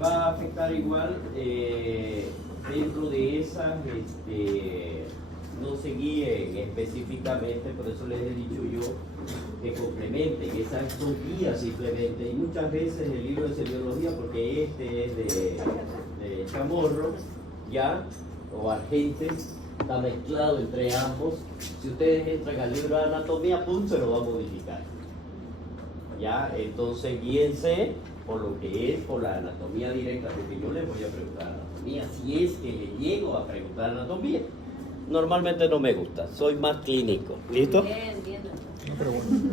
va a afectar igual dentro de esas, no se guíen específicamente, por eso les he dicho yo que complementen, esas son guías simplemente, y muchas veces el libro de semiología, porque este es de Chamorro, ya, o Argentes, está mezclado entre ambos. Si ustedes entran al libro de anatomía, ¡pum!, se lo va a modificar. Ya, entonces guíense por lo que es, por la anatomía directa, porque yo les voy a preguntar anatomía, si es que le llego a preguntar anatomía. Normalmente no me gusta, soy más clínico. ¿Listo? Bien, entiendo.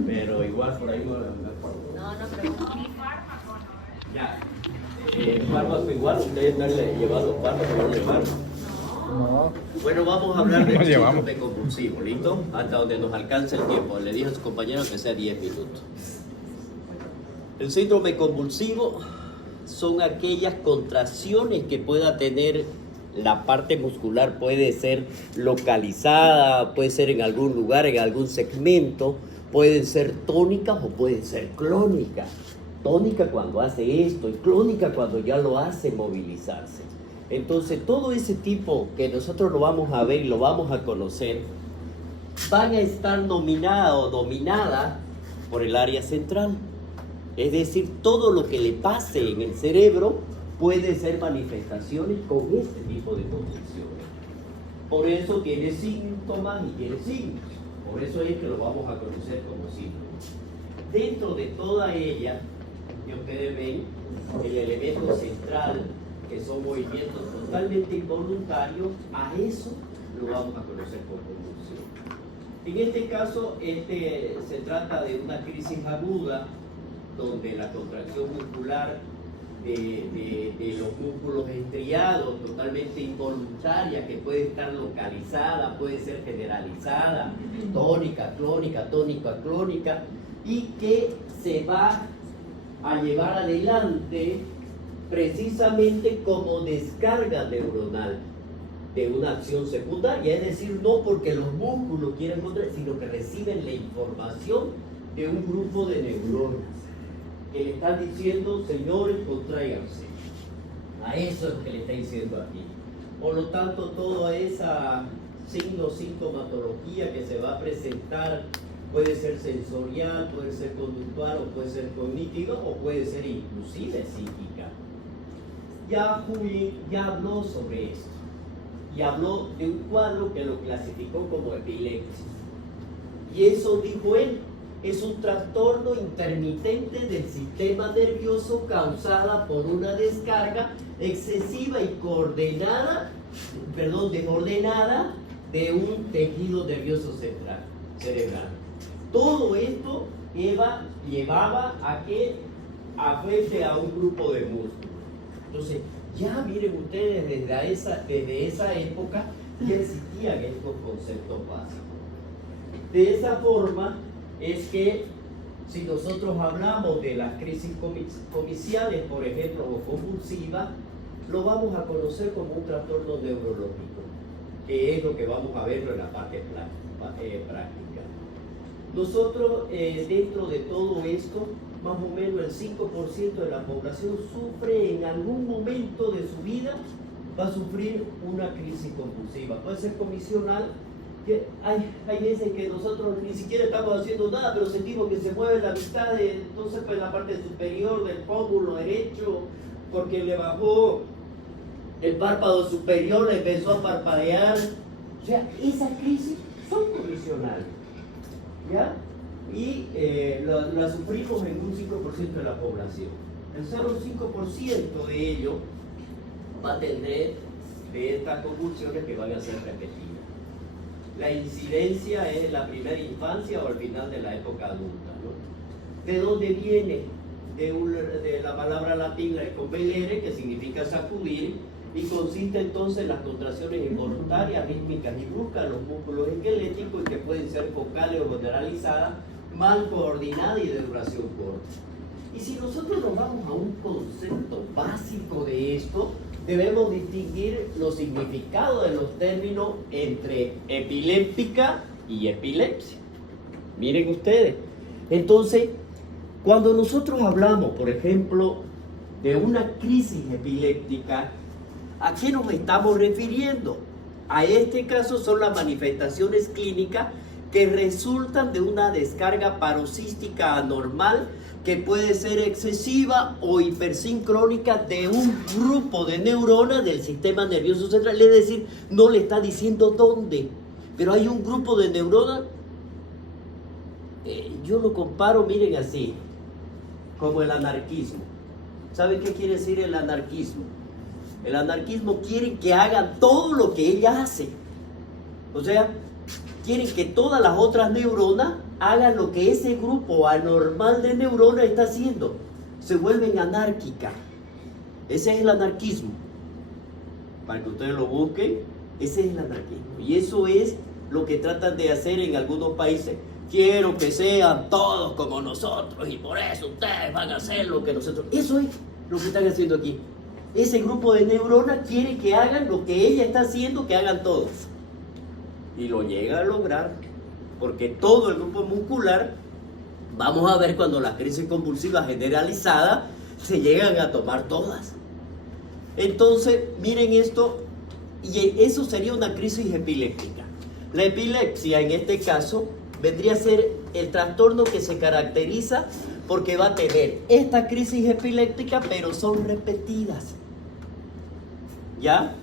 Pero igual por ahí no. No pregunto. Ya. Fármaco igual, ustedes están llevando fármacos, no llevar. No. Bueno, vamos a hablar del Nos llevamos. síndrome convulsivo, ¿listo? Hasta donde nos alcance el tiempo. Le dije a su compañero que sea 10 minutos. El síndrome convulsivo son aquellas contracciones que pueda tener la parte muscular, puede ser localizada, puede ser en algún lugar, en algún segmento, pueden ser tónicas o pueden ser clónicas. Tónica cuando hace esto y clónica cuando ya lo hace movilizarse. Entonces todo ese tipo que nosotros lo vamos a ver y lo vamos a conocer, van a estar dominadas o dominadas por el área central. Es decir, todo lo que le pase en el cerebro puede ser manifestaciones con este tipo de condiciones. Por eso tiene síntomas y tiene signos. Por eso es que lo vamos a conocer como síntomas. Dentro de toda ella, que ustedes ven, el elemento central, que son movimientos totalmente involuntarios, a eso lo vamos a conocer como convulsión. En este caso, se trata de una crisis aguda, donde la contracción muscular de los músculos estriados, totalmente involuntaria, que puede estar localizada, puede ser generalizada, tónica, clónica, tónica, clónica, y que se va a llevar adelante precisamente como descarga neuronal de una acción secundaria, es decir, no porque los músculos quieran contraer, sino que reciben la información de un grupo de neuronas que le están diciendo, señores, contráiganse. A eso es lo que le está diciendo aquí. Por lo tanto, toda esa sintomatología que se va a presentar puede ser sensorial, puede ser conductual, o puede ser cognitiva, o puede ser inclusive psíquica. Ya Juli ya habló sobre esto, y habló de un cuadro que lo clasificó como epilepsia. Y eso, dijo él, es un trastorno intermitente del sistema nervioso causada por una descarga excesiva y desordenada de un tejido nervioso cerebral. Todo esto llevaba a que afecte a un grupo de músculos. Entonces, ya miren ustedes, desde esa época ya existían estos conceptos básicos. De esa forma es que si nosotros hablamos de las crisis comiciales, por ejemplo, o convulsivas, lo vamos a conocer como un trastorno neurológico, que es lo que vamos a ver en la parte práctica. Nosotros, dentro de todo esto, más o menos el 5% de la población sufre en algún momento de su vida, va a sufrir una crisis convulsiva. Puede ser comisional, que hay veces que nosotros ni siquiera estamos haciendo nada, pero sentimos que se mueve la mitad, entonces pues la parte superior del pómulo derecho, porque le bajó el párpado superior, le empezó a parpadear. O sea, esas crisis son comisionales, ¿ya? Y la sufrimos en un 5% de la población. El solo 5% de ello va a tener de estas convulsiones que van a ser repetidas. La incidencia es en la primera infancia o al final de la época adulta, ¿no? ¿De dónde viene? De la palabra latina convelere, que significa sacudir, y consiste entonces en las contracciones involuntarias, rítmicas y bruscas de los músculos esqueléticos, y que pueden ser focales o generalizadas, mal coordinadas y de duración corta. Y si nosotros nos vamos a un concepto básico de esto, debemos distinguir los significados de los términos entre epiléptica y epilepsia. Miren ustedes. Entonces, cuando nosotros hablamos, por ejemplo, de una crisis epiléptica, ¿a qué nos estamos refiriendo? A este caso son las manifestaciones clínicas que resultan de una descarga paroxística anormal que puede ser excesiva o hipersincrónica de un grupo de neuronas del sistema nervioso central. Es decir, no le está diciendo dónde, pero hay un grupo de neuronas, yo lo comparo, miren así, como el anarquismo. ¿Saben qué quiere decir el anarquismo? El anarquismo quiere que hagan todo lo que ella hace. O sea, quieren que todas las otras neuronas hagan lo que ese grupo anormal de neuronas está haciendo. Se vuelven anárquicas. Ese es el anarquismo. Para que ustedes lo busquen, ese es el anarquismo. Y eso es lo que tratan de hacer en algunos países. Quiero que sean todos como nosotros y por eso ustedes van a hacer lo que nosotros... Eso es lo que están haciendo aquí. Ese grupo de neuronas quiere que hagan lo que ella está haciendo, que hagan todos. Y lo llega a lograr, porque todo el grupo muscular, vamos a ver cuando las crisis convulsivas generalizadas se llegan a tomar todas. Entonces, miren esto, y eso sería una crisis epiléptica. La epilepsia, en este caso, vendría a ser el trastorno que se caracteriza porque va a tener esta crisis epiléptica, pero son repetidas. ¿Ya?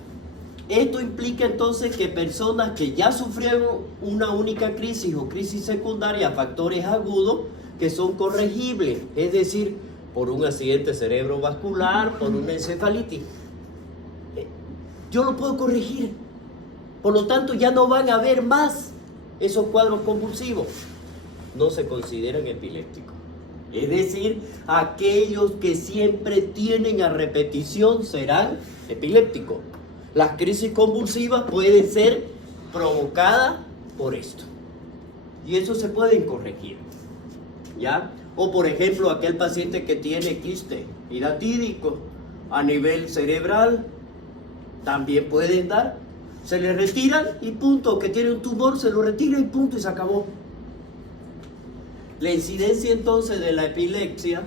Esto implica entonces que personas que ya sufrieron una única crisis o crisis secundaria, factores agudos, que son corregibles, es decir, por un accidente cerebrovascular, por una encefalitis, yo lo puedo corregir. Por lo tanto, ya no van a haber más esos cuadros convulsivos. No se consideran epilépticos. Es decir, aquellos que siempre tienen a repetición serán epilépticos. Las crisis convulsivas pueden ser provocadas por esto. Y eso se pueden corregir. ¿Ya? O por ejemplo, aquel paciente que tiene quiste hidatídico a nivel cerebral, también pueden dar. Se le retiran y punto. Que tiene un tumor, se lo retira y punto, y se acabó. La incidencia entonces de la epilepsia,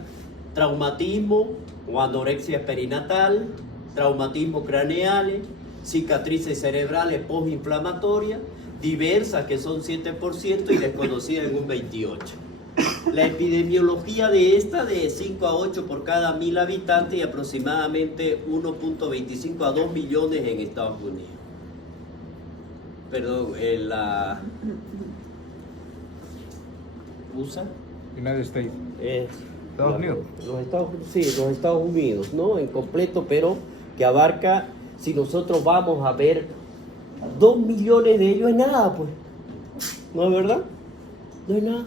traumatismo o anorexia perinatal, traumatismo craneales, cicatrices cerebrales postinflamatorias, diversas que son 7% y desconocidas en un 28%. La epidemiología de esta de 5 a 8 por cada 1000 habitantes y aproximadamente 1.25 a 2 millones en Estados Unidos. Perdón, en la USA. United States. Estados Unidos. Los Estados Unidos, ¿no? En completo, pero que abarca, si nosotros vamos a ver 2 millones de ellos, es nada, pues. ¿No es verdad? No es nada.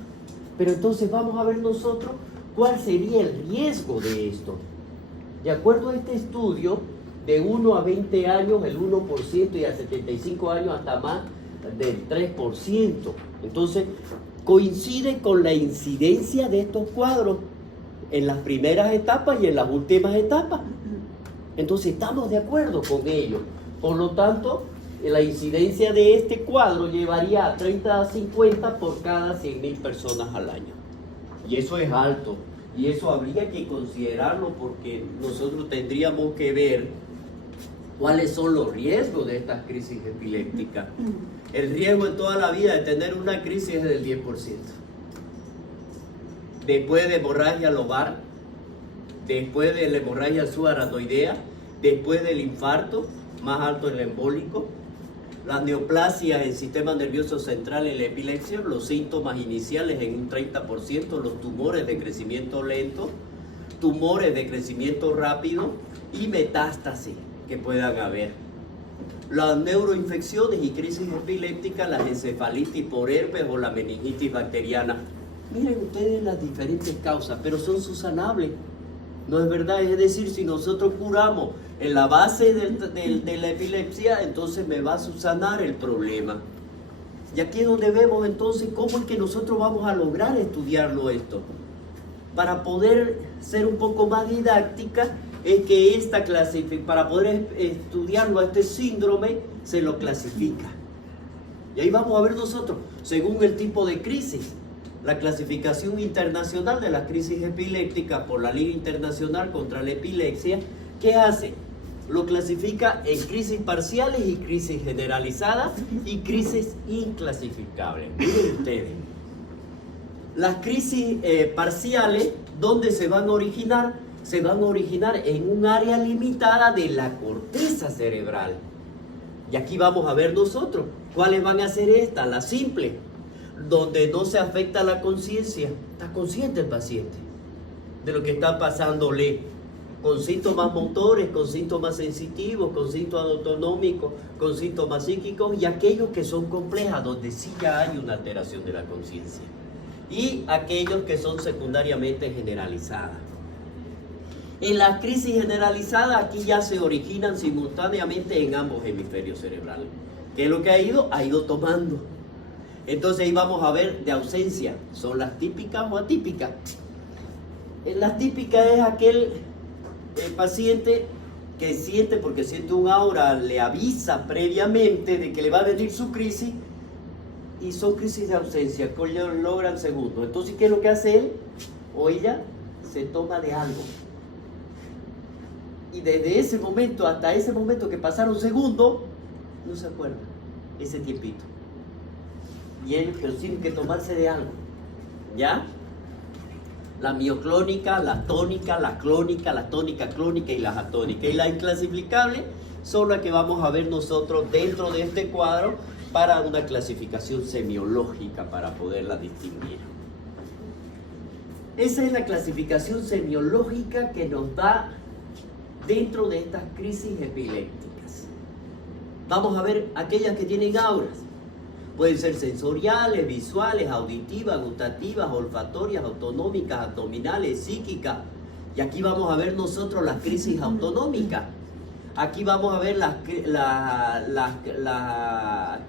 Pero entonces vamos a ver nosotros cuál sería el riesgo de esto. De acuerdo a este estudio, de 1 a 20 años el 1% y a 75 años hasta más del 3%. Entonces, coincide con la incidencia de estos cuadros en las primeras etapas y en las últimas etapas. Entonces, estamos de acuerdo con ello. Por lo tanto, la incidencia de este cuadro llevaría a 30 a 50 por cada 100.000 personas al año. Y eso es alto. Y eso habría que considerarlo porque nosotros tendríamos que ver cuáles son los riesgos de estas crisis epilépticas. El riesgo en toda la vida de tener una crisis es del 10%. Después de hemorragia lobar, después de la hemorragia subaracnoidea, después del infarto, más alto el embólico, las neoplasias en el sistema nervioso central en la epilepsia, los síntomas iniciales en un 30%, los tumores de crecimiento lento, tumores de crecimiento rápido y metástasis que puedan haber. Las neuroinfecciones y crisis epilépticas, las encefalitis por herpes o la meningitis bacteriana. Miren ustedes las diferentes causas, pero son subsanables. No es verdad, es decir, si nosotros curamos en la base de la epilepsia, entonces me va a subsanar el problema. Y aquí es donde vemos entonces cómo es que nosotros vamos a lograr estudiarlo esto. Para poder ser un poco más didáctica, es que para poder estudiarlo a este síndrome, se lo clasifica. Y ahí vamos a ver nosotros, según el tipo de crisis. la clasificación internacional de la crisis epiléptica por la Liga Internacional contra la Epilepsia, ¿qué hace? Lo clasifica en crisis parciales y crisis generalizadas y crisis inclasificables. Miren ustedes, las crisis parciales, ¿dónde se van a originar? Se van a originar en un área limitada de la corteza cerebral. Y aquí vamos a ver nosotros cuáles van a ser estas, las simples, donde no se afecta la conciencia. Está consciente el paciente de lo que está pasándole, con síntomas motores, con síntomas sensitivos, con síntomas autonómicos, con síntomas psíquicos, y aquellos que son complejas, donde sí ya hay una alteración de la conciencia, y aquellos que son secundariamente generalizadas. En la crisis generalizada, aquí ya se originan simultáneamente en ambos hemisferios cerebrales. ¿Qué es lo que ha ido tomando? Entonces ahí vamos a ver de ausencia, ¿son las típicas o atípicas? En las típicas es aquel paciente que siente, porque siente un aura, le avisa previamente de que le va a venir su crisis, y son crisis de ausencia, que logran segundos. Entonces, ¿qué es lo que hace él o ella? Se toma de algo. Y desde ese momento hasta ese momento que pasaron segundos, no se acuerda ese tiempito. Y ellos pero tienen que tomarse de algo. ¿Ya? La mioclónica, la tónica, la clónica, la tónica clónica y las atónicas. Y las inclasificables son las que vamos a ver nosotros dentro de este cuadro para una clasificación semiológica para poderla distinguir. Esa es la clasificación semiológica que nos da dentro de estas crisis epilépticas. Vamos a ver aquellas que tienen auras. Pueden ser sensoriales, visuales, auditivas, gustativas, olfatorias, autonómicas, abdominales, psíquicas. Y aquí vamos a ver nosotros las crisis autonómicas. Aquí vamos a ver las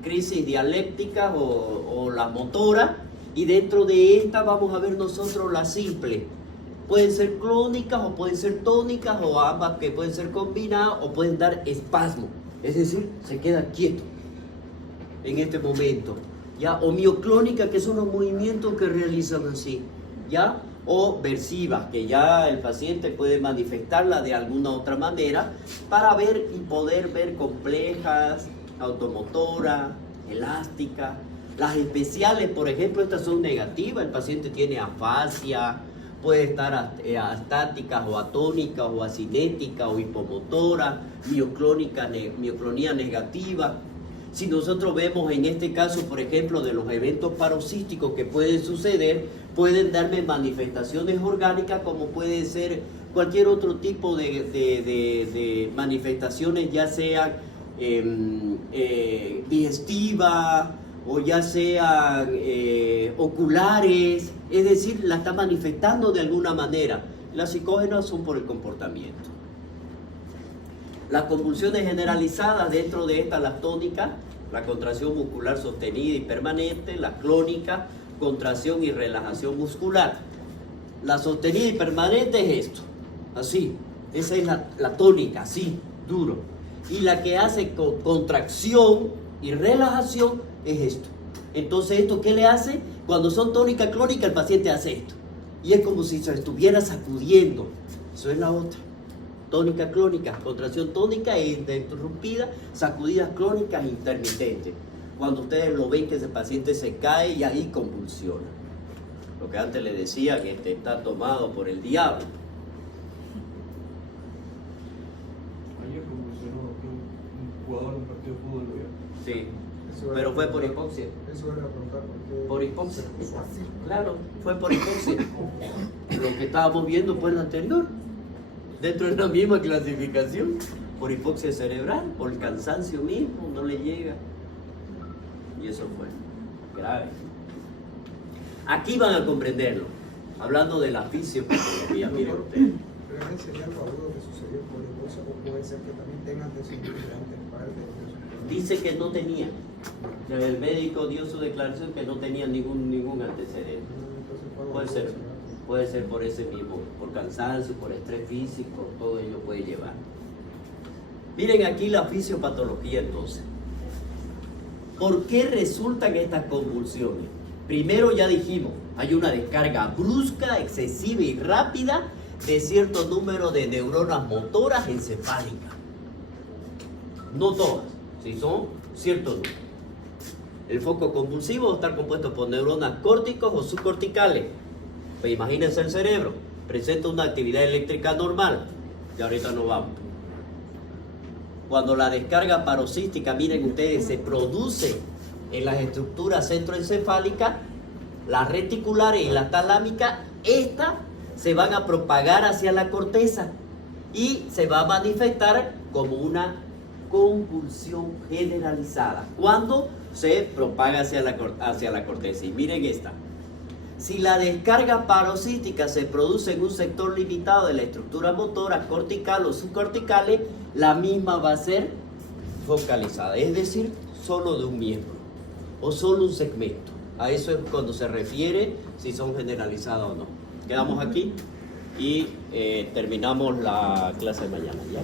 crisis dialécticas o las motoras. Y dentro de esta vamos a ver nosotros las simples. Pueden ser clónicas o pueden ser tónicas o ambas que pueden ser combinadas o pueden dar espasmo. Es decir, se queda quieto en este momento, ¿ya? O mioclónica, que son los movimientos que realizan así, ¿ya? O versivas, que ya el paciente puede manifestarla de alguna otra manera para ver y poder ver complejas, automotoras, elásticas. Las especiales, por ejemplo, estas son negativas, el paciente tiene afasia, puede estar astáticas o atónicas o acinéticas o hipomotora, mioclonía negativa. Si nosotros vemos en este caso, por ejemplo, de los eventos paroxísticos que pueden suceder, pueden darme manifestaciones orgánicas como puede ser cualquier otro tipo de manifestaciones, ya sean digestivas o ya sean oculares, es decir, la está manifestando de alguna manera. Las psicógenas son por el comportamiento. Las convulsiones generalizadas, dentro de estas las tónicas, la contracción muscular sostenida y permanente, la clónica, contracción y relajación muscular. La sostenida y permanente es esto, así, esa es la tónica, así, duro. Y la que hace contracción y relajación es esto. Entonces, ¿esto qué le hace? Cuando son tónica, clónica, el paciente hace esto. Y es como si se estuviera sacudiendo. Eso es la otra. Tónica clónica, contracción tónica e interrumpida, sacudidas clónicas intermitentes. Cuando ustedes lo ven que ese paciente se cae y ahí convulsiona. Lo que antes le decía que está tomado por el diablo. Ayer convulsionó un jugador en un partido de fútbol, ¿no? Sí, pero fue por hipoxia. Eso era preguntar por qué. Por hipoxia. Claro, fue por hipoxia. Lo que estábamos viendo fue el anterior. Dentro de la misma clasificación, por hipoxia cerebral, por el cansancio mismo, no le llega. Y eso fue grave. Aquí van a comprenderlo, hablando de la fisiopatología, miren ustedes. ¿Realmente sería algo agudo que sucedió por hipoxia o puede ser que también tengan desintegrantes parte de eso? Dice que no tenía. El médico dio su declaración que no tenía ningún antecedente. Puede ser por ese mismo, por cansancio, por estrés físico, todo ello puede llevar. Miren aquí la fisiopatología entonces. ¿Por qué resultan estas convulsiones? Primero ya dijimos, hay una descarga brusca, excesiva y rápida de cierto número de neuronas motoras encefálicas. No todas, si son ciertos números. El foco convulsivo va a estar compuesto por neuronas córticos o subcorticales. Pues imagínense el cerebro, presenta una actividad eléctrica normal. Y ahorita nos vamos. Cuando la descarga paroxística, miren ustedes, se produce en las estructuras centroencefálicas, las reticulares y las talámicas, estas se van a propagar hacia la corteza y se va a manifestar como una convulsión generalizada cuando se propaga hacia la corteza. Y miren esta. Si la descarga paroxística se produce en un sector limitado de la estructura motora cortical o subcorticales, la misma va a ser focalizada, es decir, solo de un miembro o solo un segmento. A eso es cuando se refiere si son generalizadas o no. Quedamos aquí y terminamos la clase de mañana. ¿Ya?